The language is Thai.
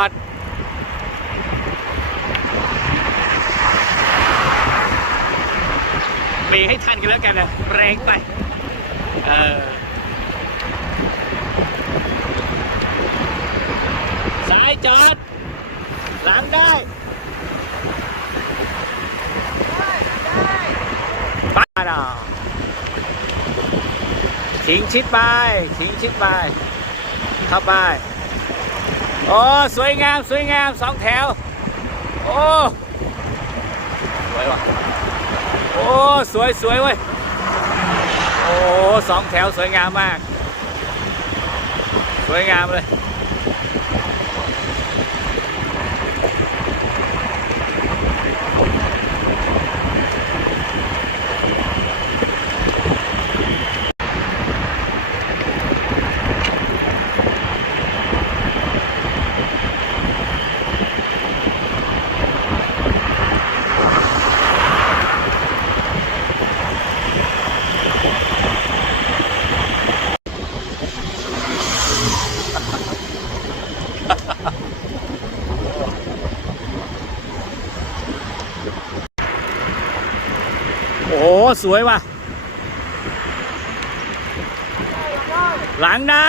อดเบรกให้ทันกันแล้วกันนะแรงไป เออซ้ายจอด หลังได้ป้าดาทิ้งชิดไปทิ้งชิดไป เข้าไป โอ้สวยงามสวยงามสองแถว โอ้สวยว่ะโอ้สวยสวยเว้ยโอ้สองแถวสวยงามมาก สวยงามเลย โอ้ สวยว่ะ หลังได้